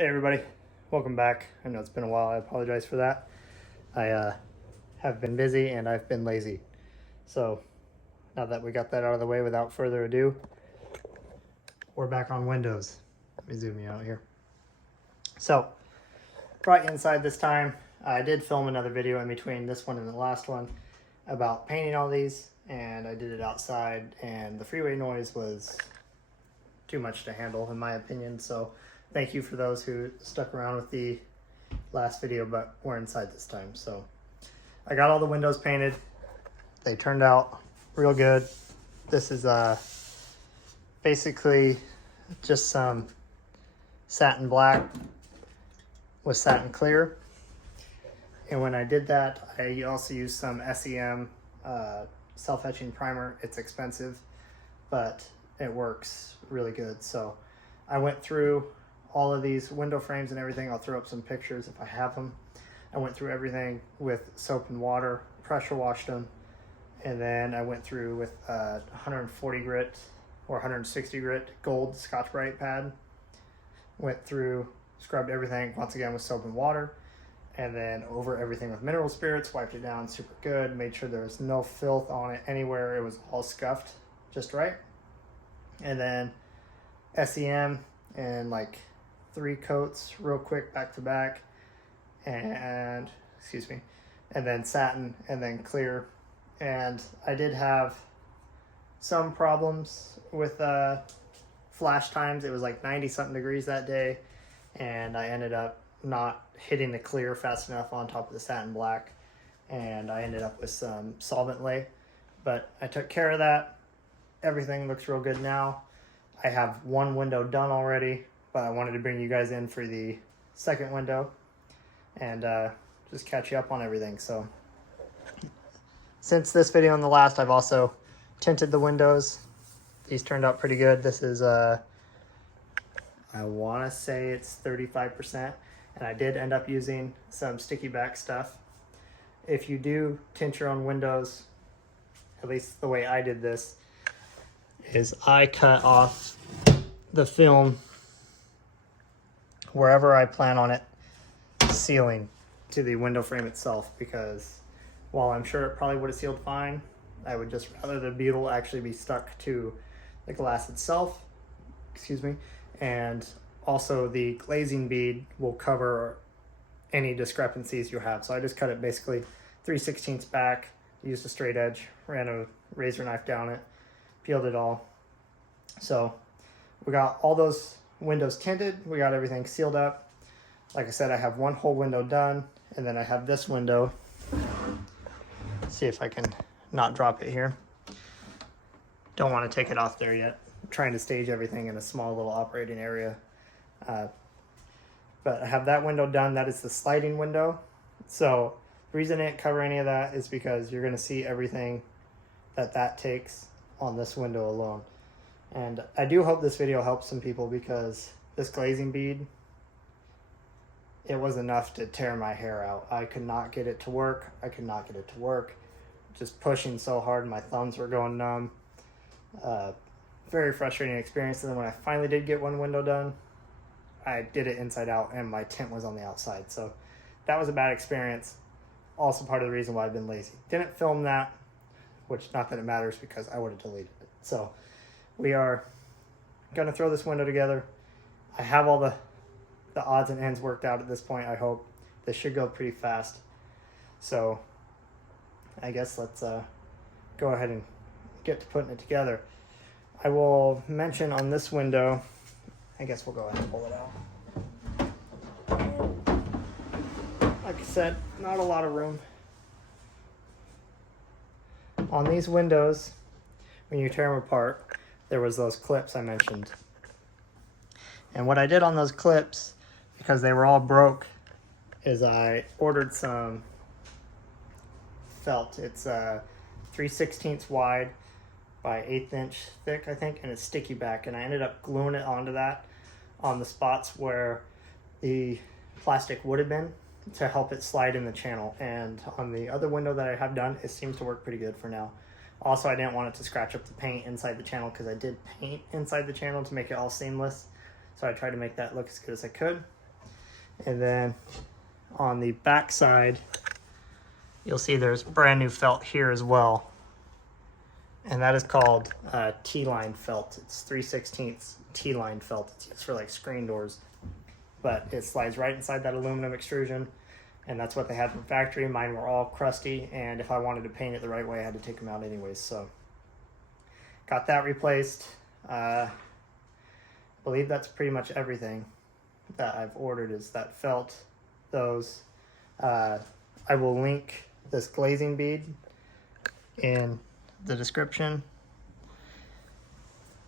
Hey everybody, welcome back. I know it's been a while, I apologize for that. I have been busy and I've been lazy. So now that we got that out of the way, without further ado, we're back on Windows. Let me zoom you out here. So, brought you inside this time. I did film another video in between this one and the last one about painting all these, and I did it outside, and the freeway noise was too much to handle in my opinion. So thank you for those who stuck around with the last video, but we're inside this time. So I got all the windows painted. They turned out real good. This is basically just some satin black with satin clear. And when I did that, I also used some SEM self-etching primer. It's expensive, but it works really good. So I went through all of these window frames and everything. I'll throw up some pictures if I have them. I went through everything with soap and water, pressure washed them, and then I went through with 140 grit or 160 grit gold Scotch-Brite pad. Went through, scrubbed everything once again with soap and water, and then over everything with mineral spirits, wiped it down super good, made sure there was no filth on it anywhere. It was all scuffed just right. And then SEM and like 3 coats real quick back to back, and and then satin and then clear. And I did have some problems with flash times. It was like 90 something degrees that day, and I ended up not hitting the clear fast enough on top of the satin black, and I ended up with some solvent lay, but I took care of that. Everything looks real good now. I have one window done already, but I wanted to bring you guys in for the second window and just catch you up on everything. So since this video and the last, I've also tinted the windows. These turned out pretty good. This is I want to say it's 35%, and I did end up using some sticky back stuff. If you do tint your own windows, at least the way I did this, is I cut off the film wherever I plan on it sealing to the window frame itself, because while I'm sure it probably would have sealed fine, I would just rather the butyl actually be stuck to the glass itself, and also the glazing bead will cover any discrepancies you have. So I just cut it basically 3/16 back, used a straight edge, ran a razor knife down it, peeled it all. So we got all those windows tinted, we got everything sealed up. Like I said, I have one whole window done, and then I have this window. See if I can not drop it here. Don't want to take it off there yet. I'm trying to stage everything in a small little operating area. But I have that window done. That is the sliding window. So the reason I didn't cover any of that is because you're going to see everything that takes on this window alone. And I do hope this video helps some people, because this glazing bead, it was enough to tear my hair out. I could not get it to work. Just pushing so hard, my thumbs were going numb. Very frustrating experience. And then when I finally did get one window done, I did it inside out and my tint was on the outside. So that was a bad experience. Also part of the reason why I've been lazy. Didn't film that, which not that it matters because I would have deleted it. So we are gonna throw this window together. I have all the odds and ends worked out at this point. I hope this should go pretty fast. So I guess let's go ahead and get to putting it together. I will mention on this window, I guess we'll go ahead and pull it out. Like I said, not a lot of room. On these windows, when you tear them apart, there was those clips I mentioned. And what I did on those clips, because they were all broke, is I ordered some felt. It's 3/16 wide by 1/8 inch thick, I think, and it's sticky back. And I ended up gluing it onto that on the spots where the plastic would have been, to help it slide in the channel. And on the other window that I have done, it seems to work pretty good for now. Also, I didn't want it to scratch up the paint inside the channel, because I did paint inside the channel to make it all seamless. So I tried to make that look as good as I could. And then on the back side, you'll see there's brand new felt here as well. And that is called T-line felt. It's 3/16 T-line felt. It's used for like screen doors. But it slides right inside that aluminum extrusion. And that's what they had from factory. Mine were all crusty. And if I wanted to paint it the right way, I had to take them out anyways. So got that replaced. I believe that's pretty much everything that I've ordered is that felt, those. I will link this glazing bead in the description.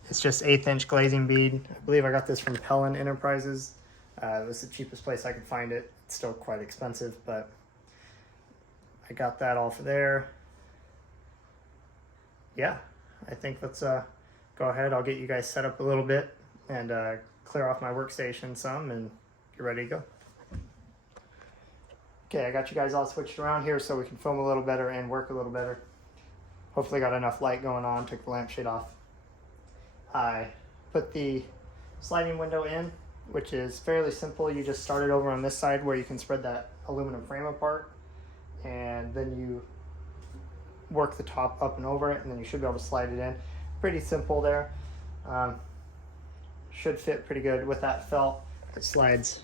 It's just 1/8 inch glazing bead. I believe I got this from Pellin Enterprises. It was the cheapest place I could find it. It's still quite expensive, but I got that all for there. Yeah, I think let's go ahead. I'll get you guys set up a little bit and clear off my workstation some, and you're ready to go. Okay, I got you guys all switched around here so we can film a little better and work a little better. Hopefully got enough light going on. Took the lampshade off. I put the sliding window in, which is fairly simple. You just start it over on this side where you can spread that aluminum frame apart, and then you work the top up and over it, and then you should be able to slide it in. Pretty simple there. Should fit pretty good with that felt. It slides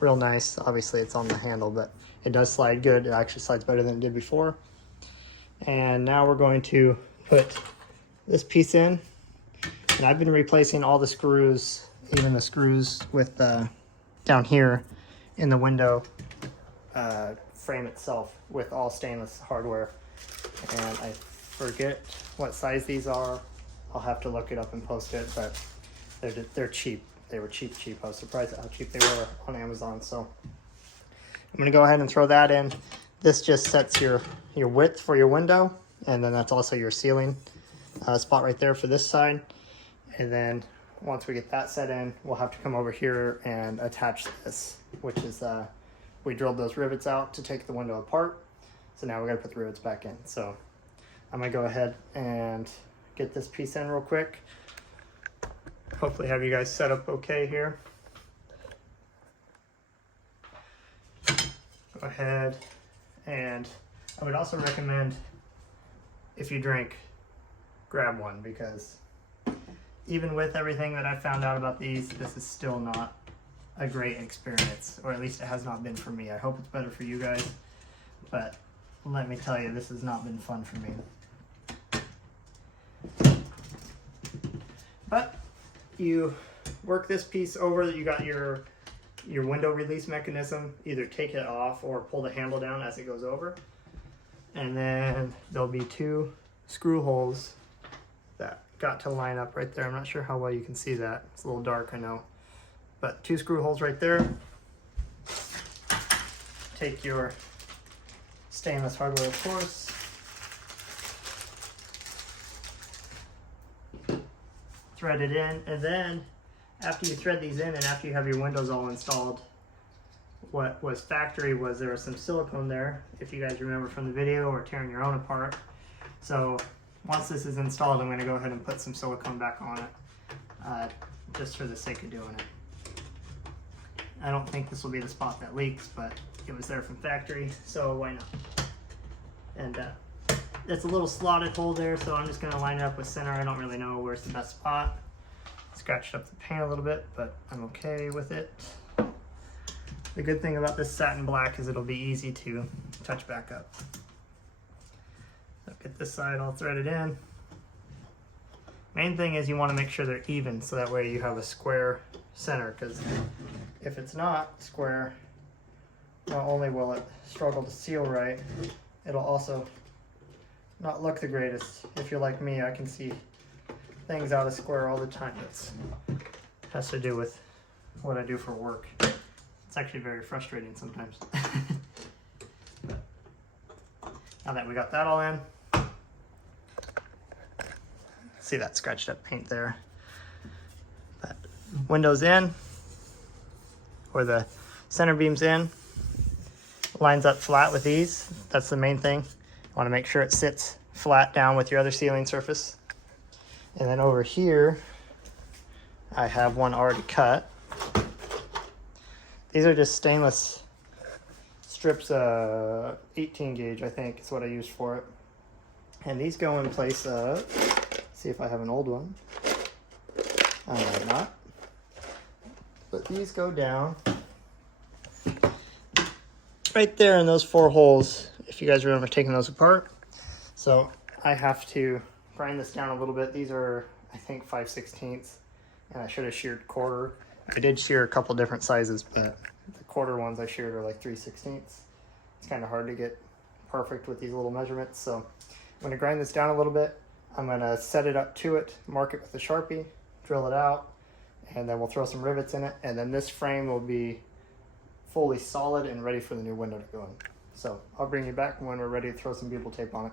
real nice. Obviously it's on the handle, but it does slide good. It actually slides better than it did before. And now we're going to put this piece in. And I've been replacing all the screws, even the screws with down here in the window frame itself, with all stainless hardware. And I forget what size these are. I'll have to look it up and post it, but they're cheap. They were cheap. I was surprised at how cheap they were on Amazon. So I'm gonna go ahead and throw that in. This just sets your width for your window, and then that's also your ceiling spot right there for this side. And then once we get that set in, we'll have to come over here and attach this, which is we drilled those rivets out to take the window apart. So now we gotta put the rivets back in. So I'm gonna go ahead and get this piece in real quick. Hopefully have you guys set up okay here. Go ahead, and I would also recommend, if you drink, grab one, because even with everything that I found out about these, this is still not a great experience, or at least it has not been for me. I hope it's better for you guys, but let me tell you, this has not been fun for me. But you work this piece over, you got your window release mechanism. Either take it off or pull the handle down as it goes over. And then there'll be 2 screw holes that got to line up right there. I'm not sure how well you can see that. It's a little dark, I know. But 2 screw holes right there. Take your stainless hardware, of course. Thread it in, and then after you thread these in and after you have your windows all installed, what was factory was there was some silicone there, if you guys remember from the video, or tearing your own apart. So once this is installed, I'm going to go ahead and put some silicone back on it, just for the sake of doing it. I don't think this will be the spot that leaks, but it was there from factory, so why not? And it's a little slotted hole there, so I'm just going to line it up with center. I don't really know where's the best spot. Scratched up the paint a little bit, but I'm okay with it. The good thing about this satin black is it'll be easy to touch back up. So get this side all threaded in. Main thing is you want to make sure they're even, so that way you have a square center, because if it's not square, not only will it struggle to seal right, it'll also not look the greatest. If you're like me, I can see things out of square all the time. It has to do with what I do for work. It's actually very frustrating sometimes. But now that we got that all in, see that scratched up paint there. But windows in, or the center beams in, lines up flat with these. That's the main thing. You want to make sure it sits flat down with your other ceiling surface. And then over here, I have one already cut. These are just stainless strips, 18 gauge, I think is what I used for it. And these go in place of, see if I have an old one. I might not. But these go down right there in those 4 holes, if you guys remember taking those apart. So I have to grind this down a little bit. These are, I think, 5/16, and I should have sheared quarter. I did shear a couple different sizes, but the quarter ones I sheared are like 3/16. It's kind of hard to get perfect with these little measurements. So I'm going to grind this down a little bit. I'm going to set it up to it, mark it with a Sharpie, drill it out, and then we'll throw some rivets in it. And then this frame will be fully solid and ready for the new window to go in. So I'll bring you back when we're ready to throw some butyl tape on it.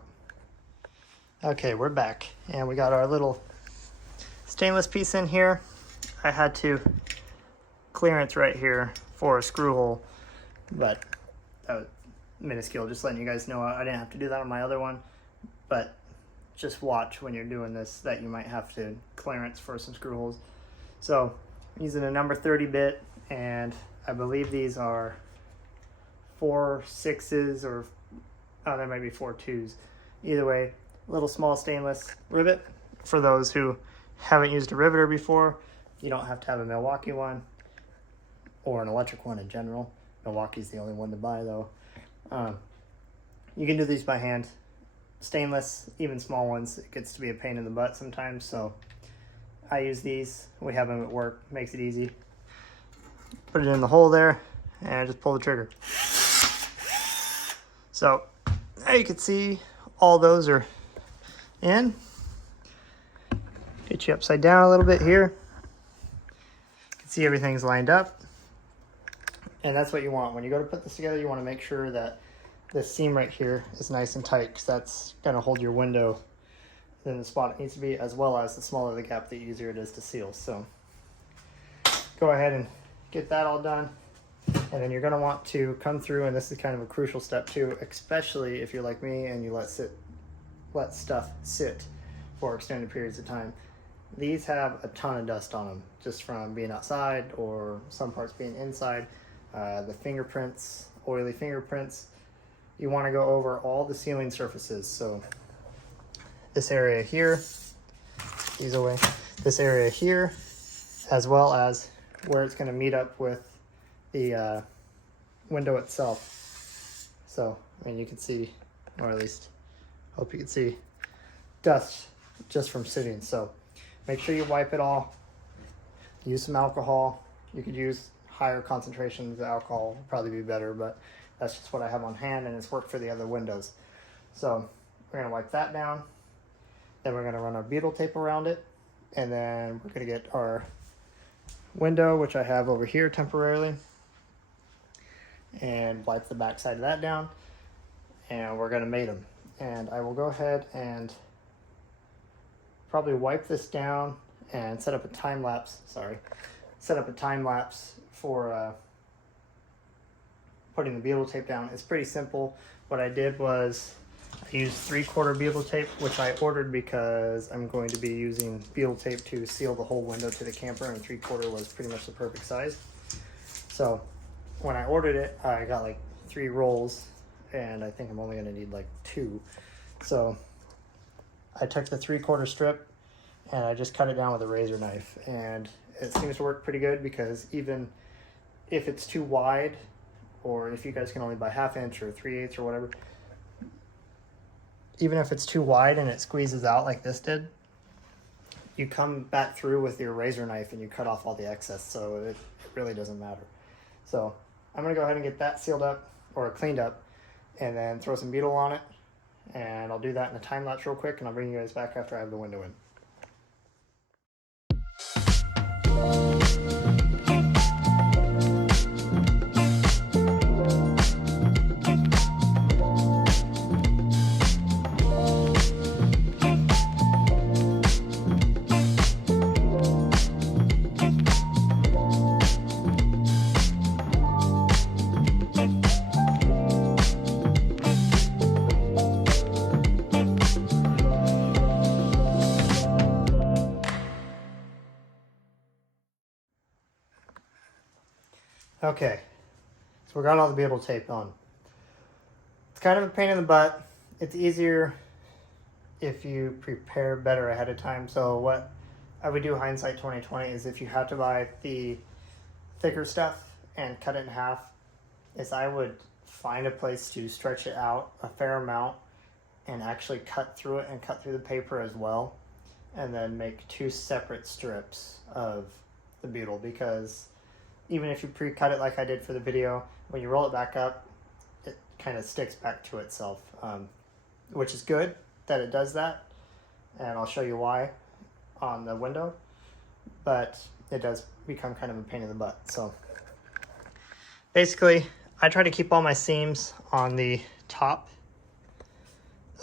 Okay, we're back, and we got our little stainless piece in here. I had to clearance right here for a screw hole, but that was minuscule. Just letting you guys know I didn't have to do that on my other one, but just watch when you're doing this that you might have to clearance for some screw holes. So I'm using a number 30 bit, and I believe these are 4 6s, or there might be 4 2s. Either way, little small stainless rivet. For those who haven't used a riveter before, you don't have to have a Milwaukee one or an electric one in general. Milwaukee's the only one to buy though. You can do these by hand. Stainless, even small ones, it gets to be a pain in the butt sometimes, so I use these. We have them at work, makes it easy. Put it in the hole there and just pull the trigger. So now you can see all those are in. Get you upside down a little bit here. You can see everything's lined up. And that's what you want. When you go to put this together, you want to make sure that this seam right here is nice and tight, because that's going to hold your window in the spot it needs to be, as well as the smaller the gap, the easier it is to seal. So go ahead and get that all done. And then you're going to want to come through, and this is kind of a crucial step too, especially if you're like me and you let stuff sit for extended periods of time. These have a ton of dust on them just from being outside or some parts being inside. The fingerprints, oily fingerprints. You want to go over all the sealing surfaces. So this area here, these away, this area here, as well as where it's going to meet up with the window itself. So, I mean, you can see, or at least hope you can see, dust just from sitting. So make sure you wipe it all. Use some alcohol. You could use higher concentrations of alcohol, would probably be better, but that's just what I have on hand, and it's worked for the other windows. So we're gonna wipe that down. Then we're gonna run our butyl tape around it, and then we're gonna get our window, which I have over here temporarily, and wipe the back side of that down, and we're gonna mate them. And I will go ahead and probably wipe this down and set up a time lapse, for putting the butyl tape down. It's pretty simple. What I did was I used 3/4 butyl tape, which I ordered because I'm going to be using butyl tape to seal the whole window to the camper, and 3/4 was pretty much the perfect size. So when I ordered it, I got like 3 rolls, and I think I'm only gonna need like 2. So I took the 3/4 strip and I just cut it down with a razor knife, and it seems to work pretty good, because even if it's too wide, or if you guys can only buy 1/2 inch or 3/8 or whatever, even if it's too wide and it squeezes out like this did, you come back through with your razor knife and you cut off all the excess, so it really doesn't matter. So I'm gonna go ahead and get that sealed up or cleaned up, and then throw some butyl on it, and I'll do that in a time lapse real quick, and I'll bring you guys back after I have the window in. Okay, So we got all the butyl tape on. It's kind of a pain in the butt. It's easier if you prepare better ahead of time. So what I would do, hindsight 2020, is if you had to buy the thicker stuff and cut it in half, is I would find a place to stretch it out a fair amount and actually cut through it and cut through the paper as well, and then make 2 separate strips of the butyl, because even if you pre-cut it like I did for the video, when you roll it back up, it kind of sticks back to itself, which is good that it does that, and I'll show you why on the window, but it does become kind of a pain in the butt. So basically, I try to keep all my seams on the top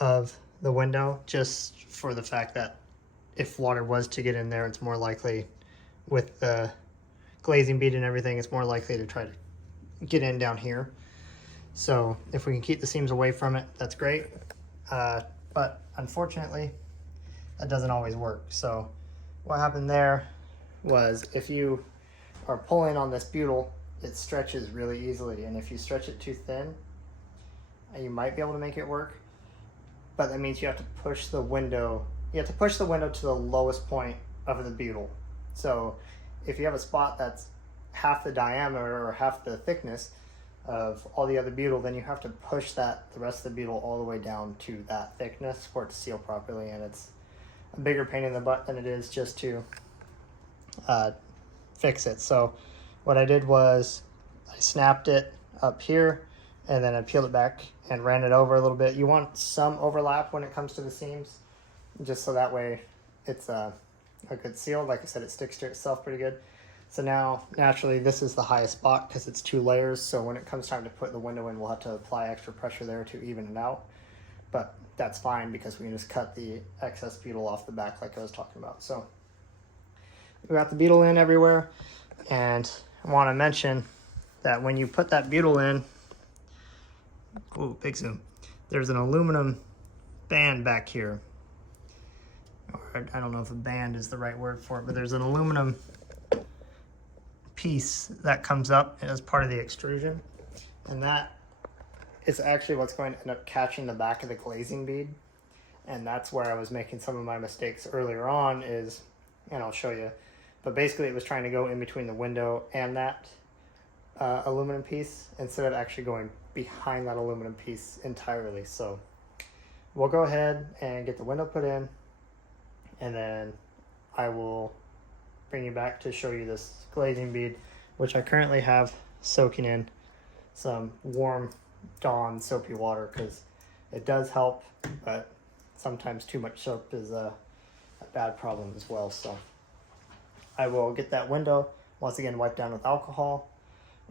of the window, just for the fact that if water was to get in there, it's more likely, with the glazing bead and everything, it's more likely to try to get in down here. So if we can keep the seams away from it, that's great. But unfortunately, that doesn't always work. So what happened there was, if you are pulling on this butyl, it stretches really easily. And if you stretch it too thin, you might be able to make it work. But that means you have to push the window. You have to push the window to the lowest point of the butyl. So if you have a spot that's half the diameter or half the thickness of all the other butyl, then you have to push the rest of the butyl all the way down to that thickness for it to seal properly. And it's a bigger pain in the butt than it is just to fix it. So what I did was I snapped it up here, and then I peeled it back and ran it over a little bit. You want some overlap when it comes to the seams, just so that way it's a good seal. Like I said, it sticks to itself pretty good. So now, naturally, this is the highest spot because it's 2 layers. So when it comes time to put the window in, we'll have to apply extra pressure there to even it out. But that's fine because we can just cut the excess butyl off the back like I was talking about. So we got the butyl in everywhere. And I want to mention that when you put that butyl in, oh, big zoom, there's an aluminum band back here. Or I don't know if a band is the right word for it, but there's an aluminum piece that comes up as part of the extrusion, and that is actually what's going to end up catching the back of the glazing bead. And that's where I was making some of my mistakes earlier on, is, and I'll show you, but basically it was trying to go in between the window and that aluminum piece instead of actually going behind that aluminum piece entirely. So we'll go ahead and get the window put in, and then I will bring you back to show you this glazing bead, which I currently have soaking in some warm Dawn soapy water, because it does help, but sometimes too much soap is a bad problem as well. So I will get that window once again wiped down with alcohol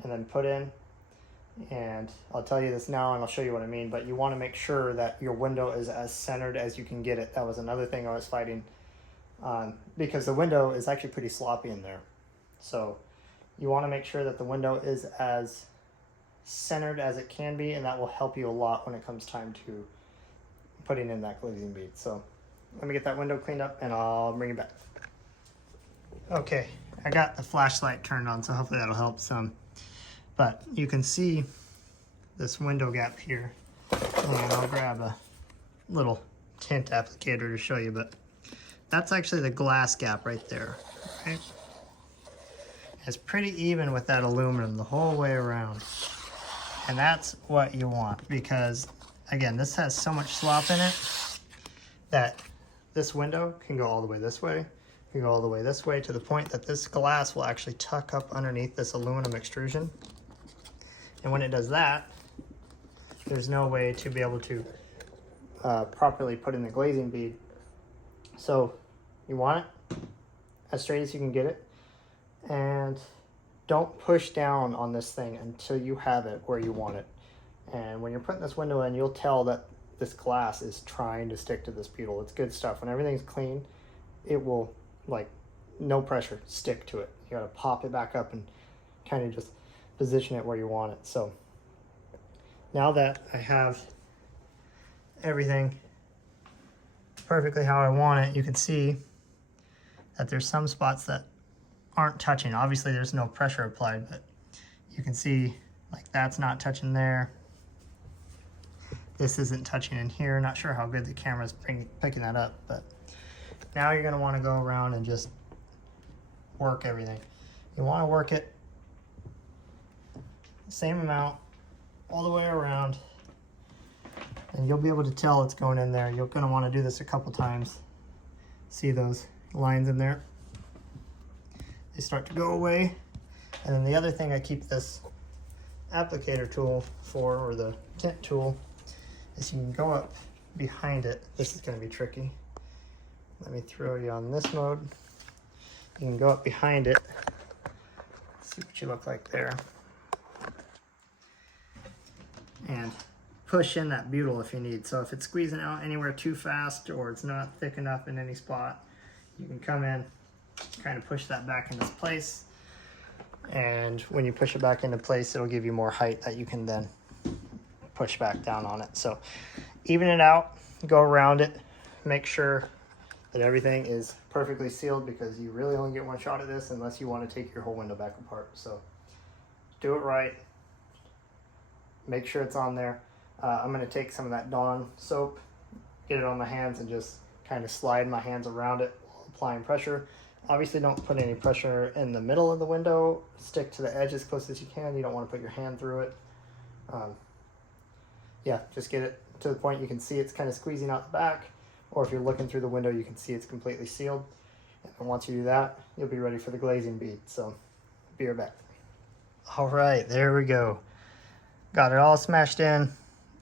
and then put in. And I'll tell you this now and I'll show you what I mean, but you want to make sure that your window is as centered as you can get it. That was another thing I was fighting on, because the window is actually pretty sloppy in there. So you want to make sure that the window is as centered as it can be, and that will help you a lot when it comes time to putting in that glazing bead. So let me get that window cleaned up and I'll bring it back. Okay, I got the flashlight turned on, so hopefully that'll help some. But you can see this window gap here, and I'll grab a little tint applicator to show you, but that's actually the glass gap right there, right? It's pretty even with that aluminum the whole way around. And that's what you want, because again, this has so much slop in it that this window can go all the way this way, can go all the way this way, to the point that this glass will actually tuck up underneath this aluminum extrusion. And when it does that, there's no way to be able to properly put in the glazing bead. So you want it as straight as you can get it, and don't push down on this thing until you have it where you want it. And when you're putting this window in, you'll tell that this glass is trying to stick to this butyl. It's good stuff. When everything's clean, it will, like, no pressure, stick to it. You gotta pop it back up and kind of just position it where you want it. So now that I have everything perfectly how I want it, you can see that there's some spots that aren't touching. Obviously there's no pressure applied, but you can see Like that's not touching there. This isn't touching in here. Not sure how good the camera's picking that up, but now you're gonna wanna go around and just work everything. You wanna work it the same amount all the way around, and you'll be able to tell it's going in there. You're gonna wanna do this a couple times. See those lines in there? They start to go away. And then the other thing I keep this applicator tool for, or the tint tool, is you can go up behind it. This is going to be tricky. Let me throw you on this mode. You can go up behind it. See what you look like there. And push in that butyl if you need. So if it's squeezing out anywhere too fast or it's not thick enough in any spot, you can come in, kind of push that back into place. And when you push it back into place, it'll give you more height that you can then push back down on it. So even it out, go around it, make sure that everything is perfectly sealed, because you really only get one shot at this unless you want to take your whole window back apart. So do it right, make sure it's on there. I'm going to take some of that Dawn soap, get it on my hands, and just kind of slide my hands around it while applying pressure. Obviously don't put any pressure in the middle of the window. Stick to the edge as close as you can. You don't want to put your hand through it. Yeah, just get it to the point you can see it's kind of squeezing out the back, or if you're looking through the window you can see it's completely sealed. And once you do that, you'll be ready for the glazing bead. So be right back. All right, there we go. Got it all smashed in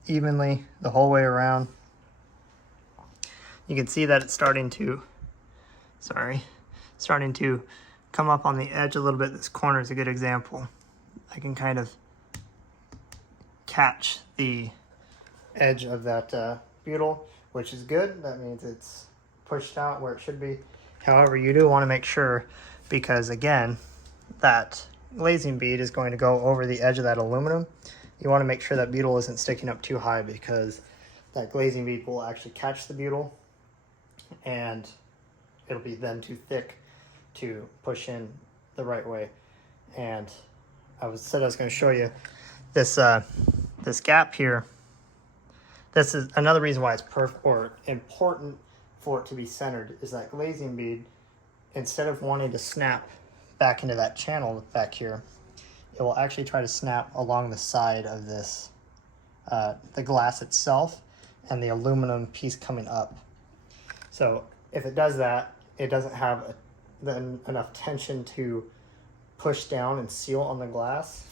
evenly the whole way around. You can see that it's starting to come up on the edge a little bit. This corner is a good example. I can kind of catch the edge of that butyl, which is good. That means it's pushed out where it should be. However, you do want to make sure, because again, that glazing bead is going to go over the edge of that aluminum. You want to make sure that butyl isn't sticking up too high, because that glazing bead will actually catch the butyl and it'll be then too thick to push in the right way. And I said I was going to show you this this gap here. This is another reason why it's important for it to be centered, is that glazing bead, instead of wanting to snap back into that channel back here, it will actually try to snap along the side of this, the glass itself and the aluminum piece coming up. So if it does that, it doesn't have enough tension to push down and seal on the glass.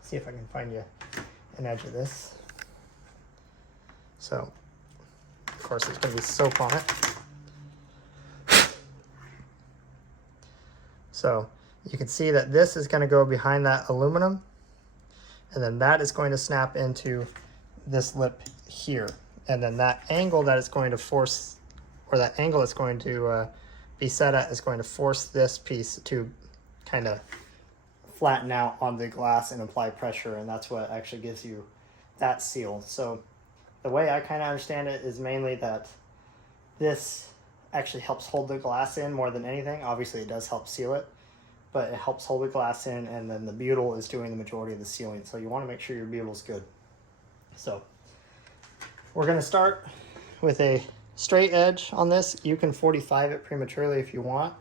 See if I can find you an edge of this. So, of course, there's going to be soap on it. So you can see that this is going to go behind that aluminum, and then that is going to snap into this lip here. And then that angle that it's going to force, or that angle it's going to be set at, is going to force this piece to kind of flatten out on the glass and apply pressure, and that's what actually gives you that seal. So the way I kind of understand it is mainly that this actually helps hold the glass in more than anything. Obviously it does help seal it, but it helps hold the glass in, and then the butyl is doing the majority of the sealing. So you want to make sure your butyl's good. So we're going to start with a straight edge on this. You can 45 it prematurely if you want,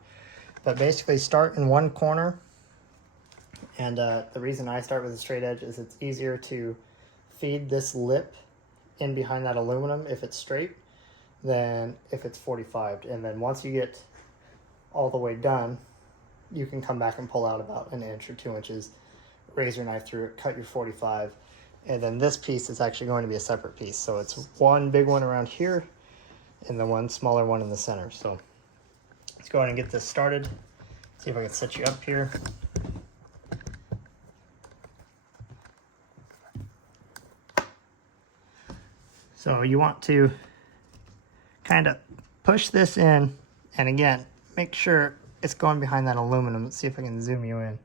but basically start in one corner. And the reason I start with a straight edge is it's easier to feed this lip in behind that aluminum if it's straight than if it's 45'd. And then once you get all the way done, you can come back and pull out about 1 inch or 2 inches, razor knife through it, cut your 45, and then this piece is actually going to be a separate piece. So it's one big one around here and then one smaller one in the center. So let's go ahead and get this started. See if I can set you up here. So you want to kind of push this in, and again, make sure it's going behind that aluminum. Let's see if I can zoom you in.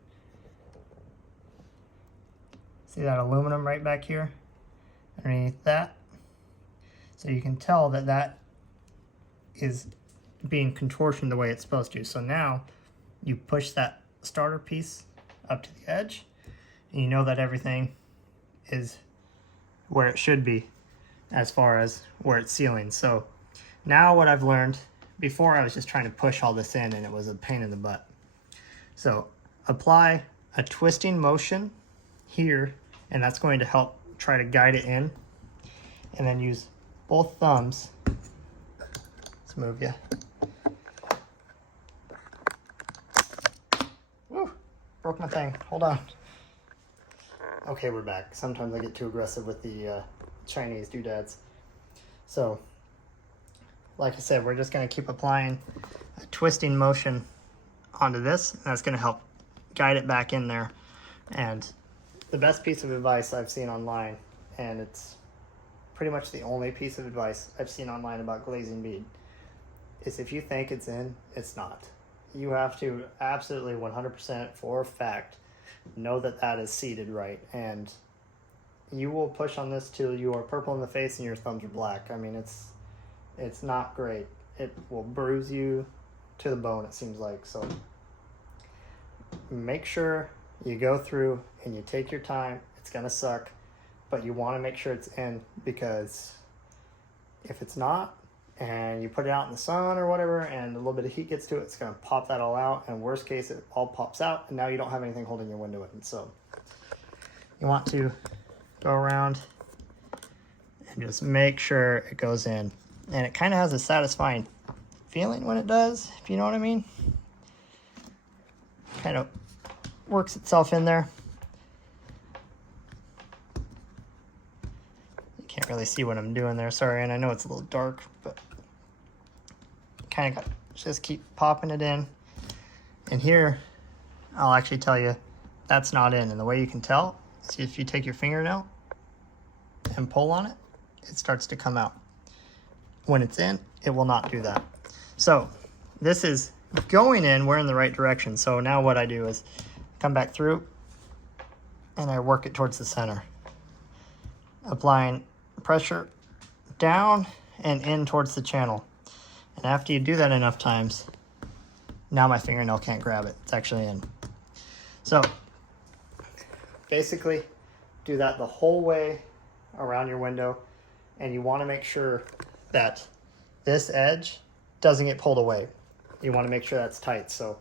See that aluminum right back here underneath that? So you can tell that that is being contortioned the way it's supposed to. So now you push that starter piece up to the edge, and you know that everything is where it should be as far as where it's sealing. So now what I've learned, before I was just trying to push all this in and it was a pain in the butt. So apply a twisting motion here, and that's going to help try to guide it in. And then use both thumbs. Let's move you. Woo, broke my thing. Hold on. Okay, we're back. Sometimes I get too aggressive with the Chinese doodads. So, like I said, we're just going to keep applying a twisting motion onto this, and that's going to help guide it back in there. And the best piece of advice I've seen online, and it's pretty much the only piece of advice I've seen online about glazing bead, is if you think it's in, it's not. You have to absolutely 100% for a fact know that that is seated right, and you will push on this till you are purple in the face and your thumbs are black. I mean, it's not great. It will bruise you to the bone, it seems like. So make sure you go through and you take your time. It's gonna suck, but you want to make sure it's in, because if it's not, and you put it out in the sun or whatever, and a little bit of heat gets to it, it's going to pop that all out, and worst case, it all pops out, and now you don't have anything holding your window in. So you want to go around and just make sure it goes in. And it kind of has a satisfying feeling when it does, if you know what I mean. Kind of works itself in there. Can't really see what I'm doing there, sorry, and I know it's a little dark, but kind of got just keep popping it in. And here, I'll actually tell you that's not in, and the way you can tell is if you take your fingernail and pull on it, it starts to come out. When it's in, it will not do that. So this is going in, we're in the right direction. So now what I do is come back through and I work it towards the center, applying pressure down and in towards the channel. And after you do that enough times, now my fingernail can't grab it. It's actually in. So basically do that the whole way around your window, and you want to make sure that this edge doesn't get pulled away. You want to make sure that's tight. So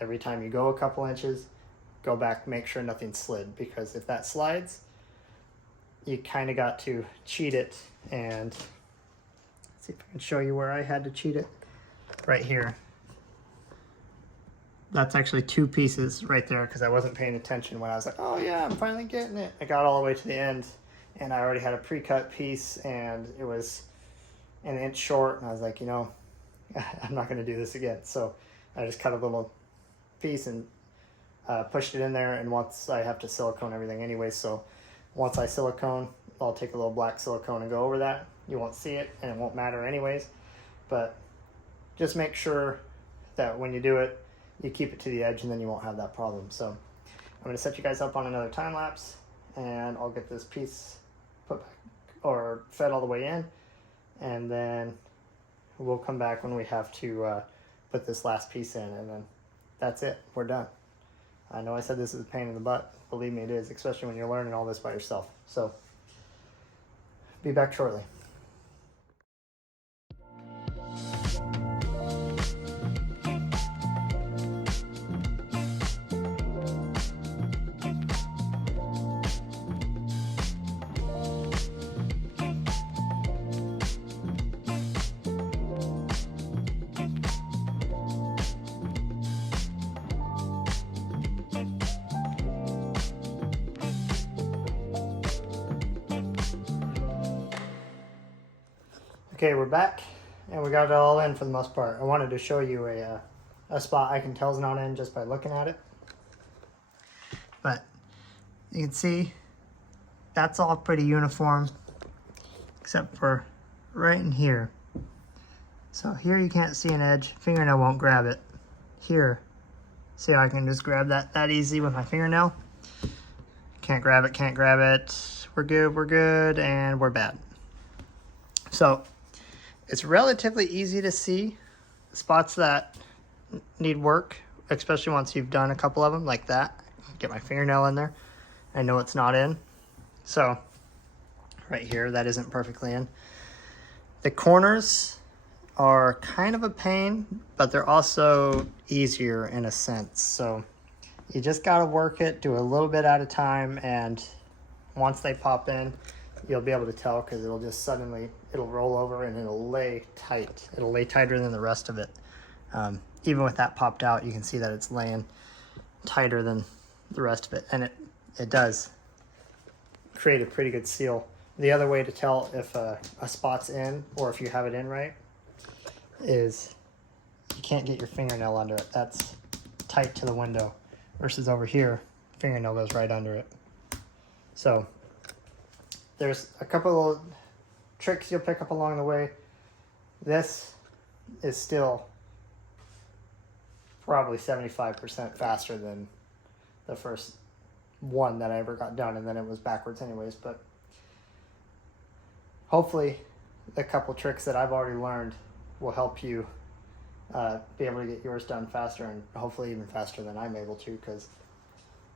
every time you go a couple inches, go back, make sure nothing slid, because if that slides, you kind of got to cheat it. And let's see if I can show you where I had to cheat it. Right here. That's actually two pieces right there, because I wasn't paying attention when I was like, oh yeah, I'm finally getting it. I got all the way to the end, and I already had a pre-cut piece, and it was an inch short, and I was like, you know, I'm not going to do this again. So I just cut a little piece and pushed it in there, and once I have to silicone everything anyway, so once I silicone, I'll take a little black silicone and go over that. You won't see it, and it won't matter anyways, but just make sure that when you do it, you keep it to the edge, and then you won't have that problem. So I'm going to set you guys up on another time lapse, and I'll get this piece put back or fed all the way in, and then we'll come back when we have to put this last piece in, and then that's it. We're done. I know I said this is a pain in the butt. Believe me, it is, especially when you're learning all this by yourself. So be back shortly. Okay, we're back, and we got it all in for the most part. I wanted to show you a spot I can tell is not in just by looking at it. But you can see that's all pretty uniform, except for right in here. So here you can't see an edge, fingernail won't grab it. Here, see how I can just grab that easy with my fingernail? Can't grab it, can't grab it. We're good, and we're bad. So it's relatively easy to see spots that need work, especially once you've done a couple of them like that. Get my fingernail in there, I know it's not in. So right here, that isn't perfectly in. The corners are kind of a pain, but they're also easier in a sense. So you just gotta work it, do a little bit at a time, and once they pop in, you'll be able to tell because it'll just suddenly, it'll roll over and it'll lay tight. It'll lay tighter than the rest of it. Even with that popped out, you can see that it's laying tighter than the rest of it, and it does create a pretty good seal. The other way to tell if a spot's in or if you have it in right is you can't get your fingernail under it. That's tight to the window, versus over here, fingernail goes right under it. So there's a couple of tricks you'll pick up along the way. This is still probably 75% faster than the first one that I ever got done, and then it was backwards anyways. But hopefully the couple tricks that I've already learned will help you be able to get yours done faster, and hopefully even faster than I'm able to, because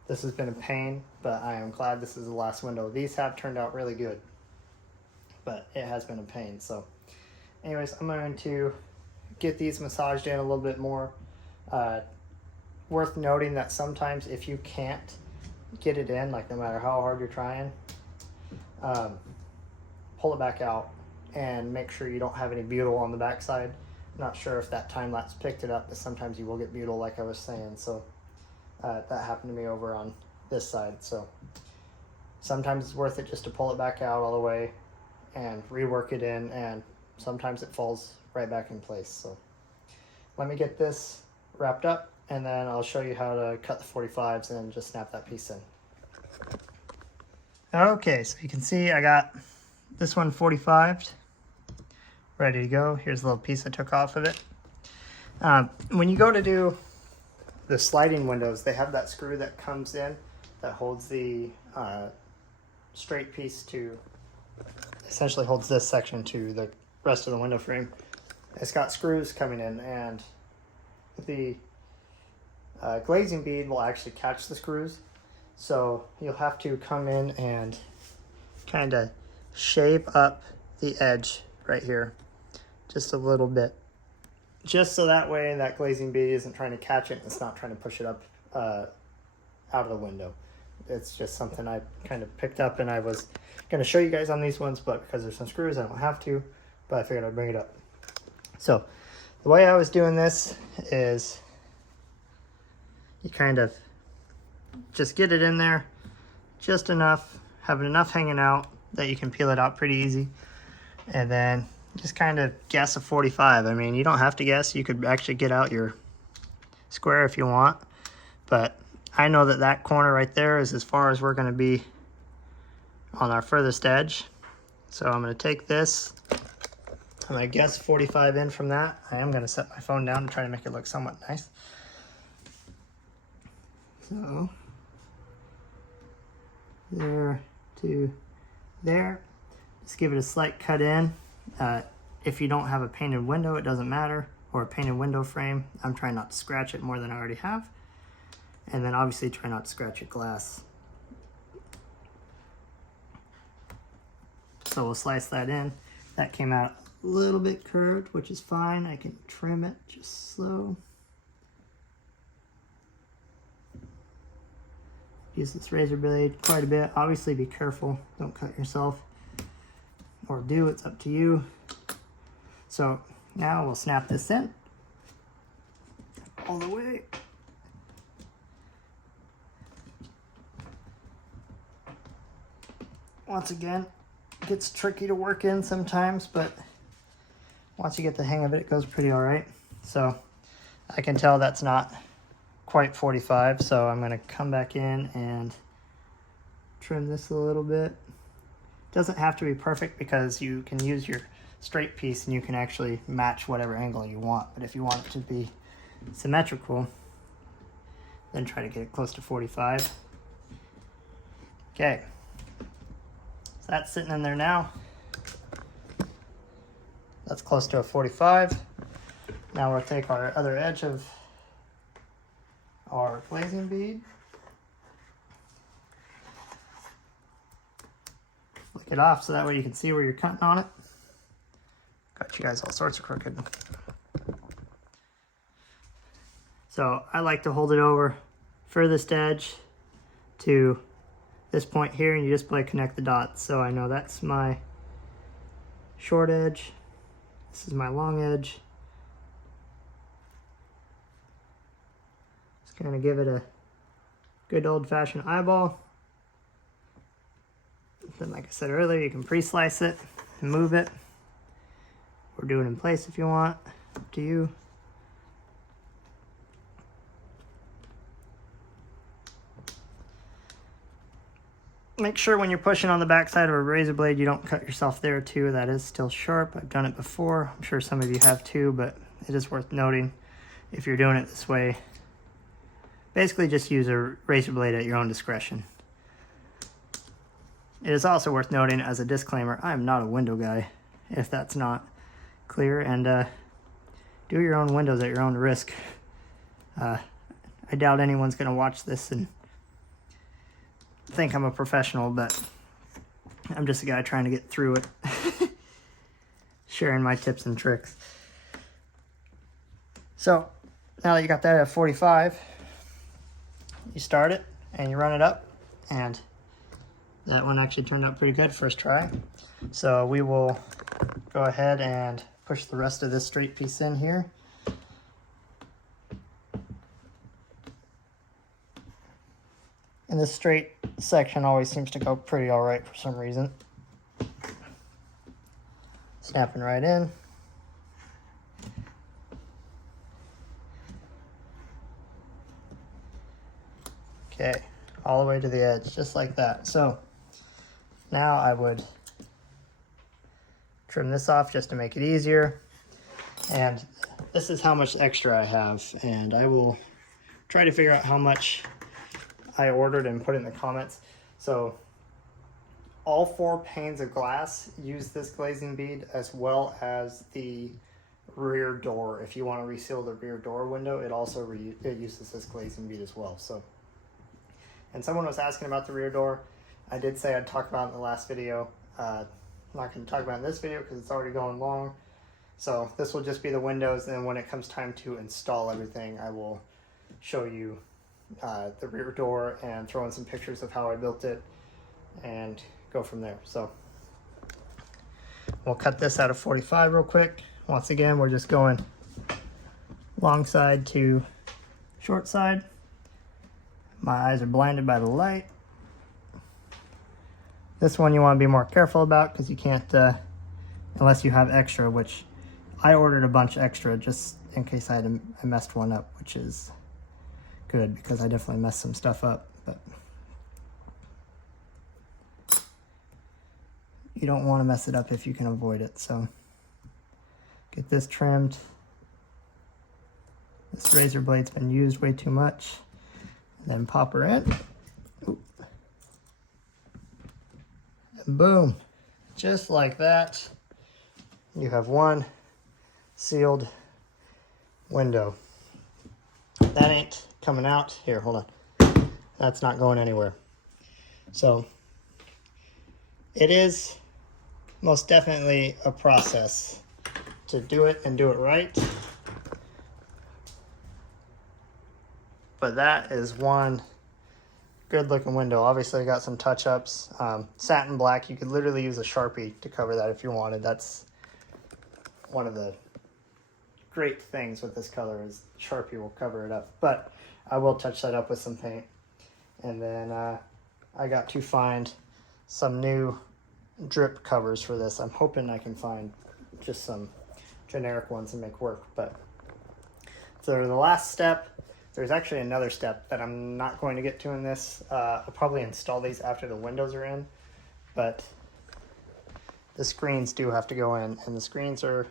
this has been a pain, but I am glad this is the last window. These have turned out really good, but it has been a pain. So anyways, I'm going to get these massaged in a little bit more. Worth noting that sometimes if you can't get it in, like no matter how hard you're trying, pull it back out and make sure you don't have any butyl on the backside. Not sure if that time lapse picked it up, but sometimes you will get butyl, like I was saying. So that happened to me over on this side. So sometimes it's worth it just to pull it back out all the way and rework it in, and sometimes it falls right back in place. So let me get this wrapped up, and then I'll show you how to cut the 45s and just snap that piece in. Okay, so you can see I got this one 45'd, ready to go. Here's a little piece I took off of it. When you go to do the sliding windows, they have that screw that comes in that holds the straight piece to, essentially holds this section to the rest of the window frame. It's got screws coming in, and the glazing bead will actually catch the screws. So you'll have to come in and kind of shape up the edge right here just a little bit, just so that way that glazing bead isn't trying to catch it and it's not trying to push it up out of the window. It's just something I kind of picked up, and I was going to show you guys on these ones, but because there's some screws I don't have to, but I figured I'd bring it up. So the way I was doing this is you kind of just get it in there just enough, have enough hanging out that you can peel it out pretty easy, and then just kind of guess a 45. I mean, you don't have to guess. You could actually get out your square if you want, but I know that that corner right there is as far as we're going to be on our furthest edge. So I'm going to take this, I'm going to guess 45 in from that. I am going to set my phone down to try to make it look somewhat nice. So there to there. Just give it a slight cut in. If you don't have a painted window, it doesn't matter, or a painted window frame. I'm trying not to scratch it more than I already have. And then obviously try not to scratch your glass. So we'll slice that in. That came out a little bit curved, which is fine. I can trim it just slow. Use this razor blade quite a bit. Obviously be careful, don't cut yourself, or do, it's up to you. So now we'll snap this in all the way. Once again, it gets tricky to work in sometimes, but once you get the hang of it, it goes pretty all right. So I can tell that's not quite 45, so I'm going to come back in and trim this a little bit. Doesn't have to be perfect because you can use your straight piece and you can actually match whatever angle you want, but if you want it to be symmetrical, then try to get it close to 45. Okay, so that's sitting in there now. That's close to a 45. Now we'll take our other edge of our glazing bead, flick it off so that way you can see where you're cutting on it. Got you guys all sorts of crooked. So I like to hold it over furthest edge to this point here, and you just play connect the dots. So I know that's my short edge, this is my long edge. Just kind of give it a good old-fashioned eyeball. Then, like I said earlier, you can pre-slice it and move it, or do it in place if you want. Up to you. Make sure when you're pushing on the backside of a razor blade, you don't cut yourself there too. That is still sharp. I've done it before. I'm sure some of you have too, but it is worth noting if you're doing it this way. Basically, just use a razor blade at your own discretion. It is also worth noting, as a disclaimer, I am not a window guy, if that's not clear, and do your own windows at your own risk. I doubt anyone's going to watch this and think I'm a professional, but I'm just a guy trying to get through it. Sharing my tips and tricks. So, now that you got that at 45, you start it and you run it up, and that one actually turned out pretty good first try. So we will go ahead and push the rest of this straight piece in here. And this straight section always seems to go pretty all right for some reason. Snapping right in. Okay, all the way to the edge, just like that. So now I would trim this off just to make it easier. And this is how much extra I have, and I will try to figure out how much I ordered and put it in the comments. So all 4 panes of glass use this glazing bead, as well as the rear door. If you want to reseal the rear door window, it also it uses this glazing bead as well. So, and someone was asking about the rear door. I did say I'd talk about it in the last video. I'm not going to talk about it in this video because it's already going long. So this will just be the windows, and when it comes time to install everything, I will show you the rear door and throw in some pictures of how I built it and go from there. So we'll cut this out of 45 real quick. Once again, we're just going long side to short side. My eyes are blinded by the light. This one you want to be more careful about because you can't, unless you have extra, which I ordered a bunch extra just in case I messed one up, which is good because I definitely messed some stuff up. But you don't want to mess it up if you can avoid it. So get this trimmed. This razor blade's been used way too much. Then pop her in. Ooh. And boom, just like that, you have one sealed window. That ain't coming out. Here, hold on. That's not going anywhere. So it is most definitely a process to do it and do it right. But that is one good looking window. Obviously I got some touch-ups. Satin black, you could literally use a Sharpie to cover that if you wanted. That's one of the great things with this color is Sharpie will cover it up. But I will touch that up with some paint. And then I got to find some new drip covers for this. I'm hoping I can find just some generic ones and make work. But so the last step, there's actually another step that I'm not going to get to in this. I'll probably install these after the windows are in, but the screens do have to go in, and the screens are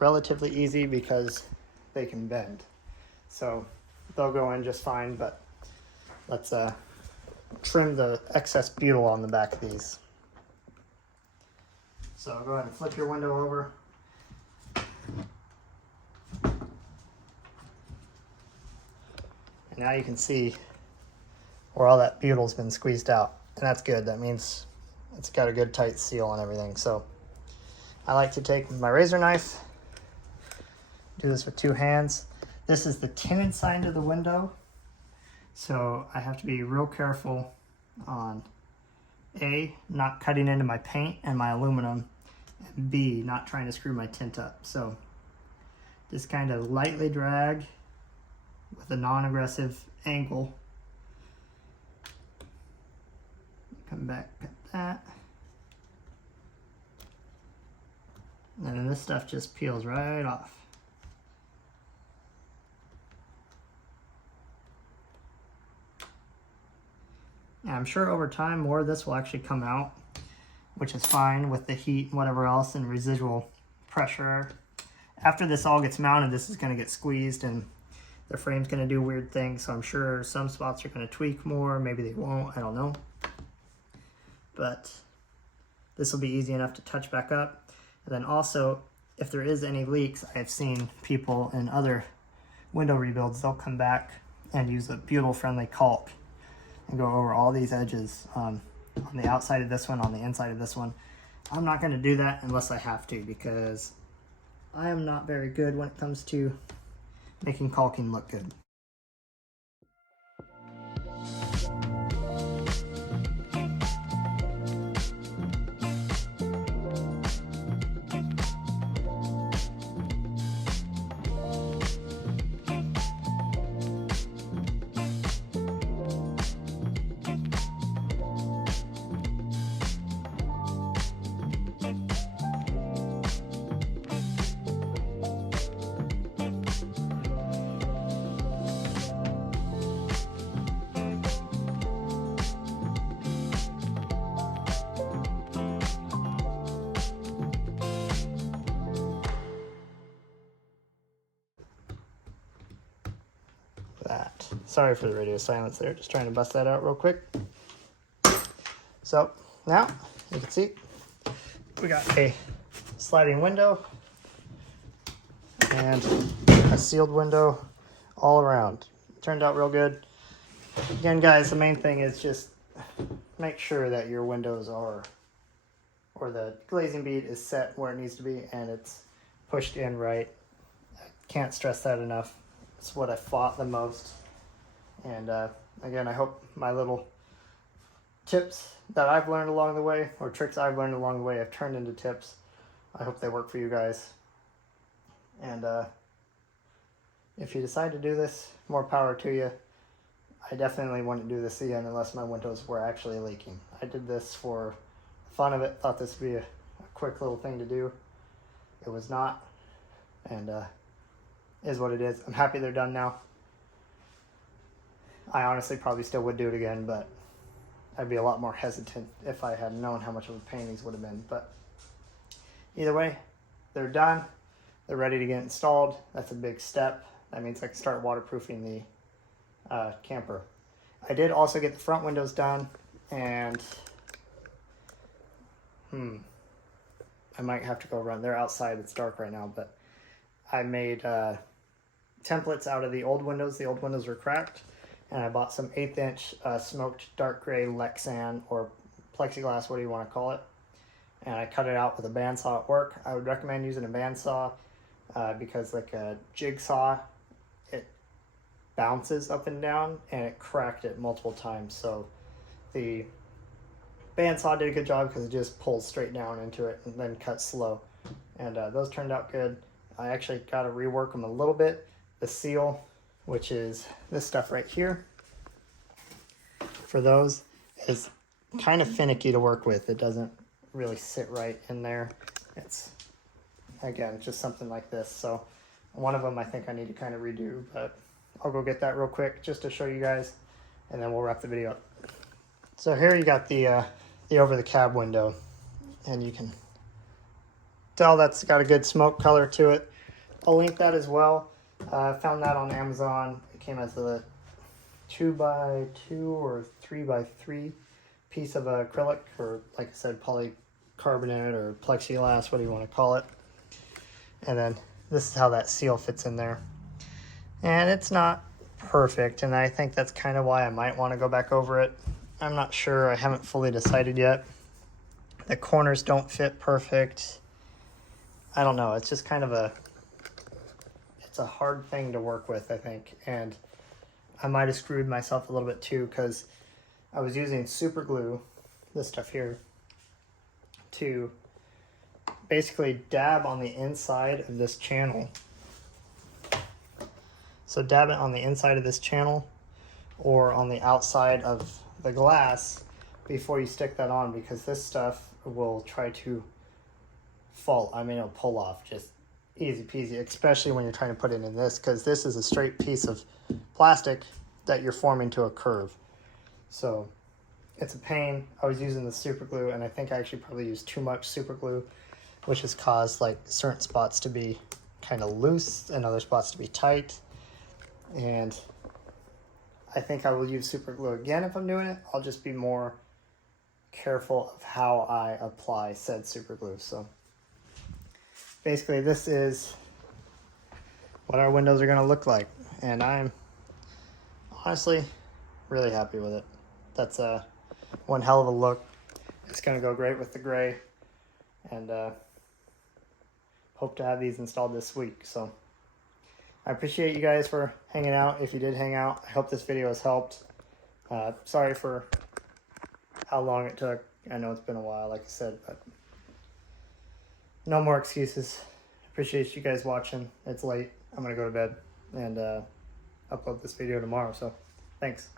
relatively easy because they can bend. So they'll go in just fine, but let's trim the excess butyl on the back of these. So go ahead and flip your window over. And now you can see where all that butyl's been squeezed out, and that's good. That means it's got a good tight seal and everything. So I like to take my razor knife, do this with 2 hands. This is the tinted side of the window, so I have to be real careful on A, not cutting into my paint and my aluminum, and B, not trying to screw my tint up. So just kind of lightly drag with a non-aggressive angle. Come back at that. And then this stuff just peels right off. And I'm sure over time more of this will actually come out, which is fine with the heat and whatever else and residual pressure. After this all gets mounted, this is going to get squeezed and the frame's going to do weird things. So I'm sure some spots are going to tweak more, maybe they won't, I don't know. But this will be easy enough to touch back up. And then also, if there is any leaks, I've seen people in other window rebuilds, they'll come back and use a butyl friendly caulk and go over all these edges on the outside of this one, on the inside of this one. I'm not going to do that unless I have to, because I am not very good when it comes to making caulking look good. That. Sorry for the radio silence there, just trying to bust that out real quick. So now you can see we got a sliding window and a sealed window all around. Turned out real good. Again, guys, the main thing is just make sure that your windows are, or the glazing bead is set where it needs to be and it's pushed in right. I can't stress that enough. It's what I fought the most. And again, I hope my little tips that I've learned along the way, or tricks I've learned along the way, have turned into tips. I hope they work for you guys. And if you decide to do this, more power to you. I definitely wouldn't do this again unless my windows were actually leaking. I did this for the fun of it, thought this would be a quick little thing to do. It was not, and is what it is. I'm happy they're done now. I honestly probably still would do it again, but I'd be a lot more hesitant if I had known how much of a pain these would have been. But either way, they're done. They're ready to get installed. That's a big step. That means I can start waterproofing the camper. I did also get the front windows done, and I might have to go run. They're outside. It's dark right now, but I made templates out of the old windows. The old windows were cracked, and I bought some 1/8 inch smoked dark gray Lexan or plexiglass, what do you want to call it, and I cut it out with a bandsaw at work. I would recommend using a bandsaw because like a jigsaw, it bounces up and down, and it cracked it multiple times. So the bandsaw did a good job because it just pulls straight down into it and then cuts slow, and those turned out good. I actually got to rework them a little bit. The seal, which is this stuff right here, for those, is kind of finicky to work with. It doesn't really sit right in there. It's, again, just something like this. So one of them I think I need to kind of redo, but I'll go get that real quick just to show you guys, and then we'll wrap the video up. So here you got the over the cab window, and you can tell that's got a good smoke color to it. I'll link that as well. I found that on Amazon. It came as a 2x2 or 3x3 piece of acrylic, or like I said, polycarbonate or plexiglass, what do you want to call it. And then this is how that seal fits in there. And it's not perfect, and I think that's kind of why I might want to go back over it. I'm not sure. I haven't fully decided yet. The corners don't fit perfect. I don't know. It's just kind of it's a hard thing to work with, I think. And I might have screwed myself a little bit too, because I was using super glue, this stuff here, to basically dab on the inside of this channel. So dab it on the inside of this channel or on the outside of the glass before you stick that on, because this stuff will try to fall. I mean, it'll pull off just easy peasy, especially when you're trying to put it in this, because this is a straight piece of plastic that you're forming to a curve. So it's a pain. I was using the super glue, and I think I actually probably used too much super glue, which has caused like certain spots to be kind of loose and other spots to be tight. And I think I will use super glue again if I'm doing it. I'll just be more careful of how I apply said super glue. So basically this is what our windows are going to look like, and I'm honestly really happy with it. That's one hell of a look. It's going to go great with the gray, and hope to have these installed this week. So I appreciate you guys for hanging out. If you did hang out, I hope this video has helped. Sorry for how long it took. I know it's been a while, like I said, but no more excuses. Appreciate you guys watching. It's late. I'm going to go to bed and upload this video tomorrow. So thanks.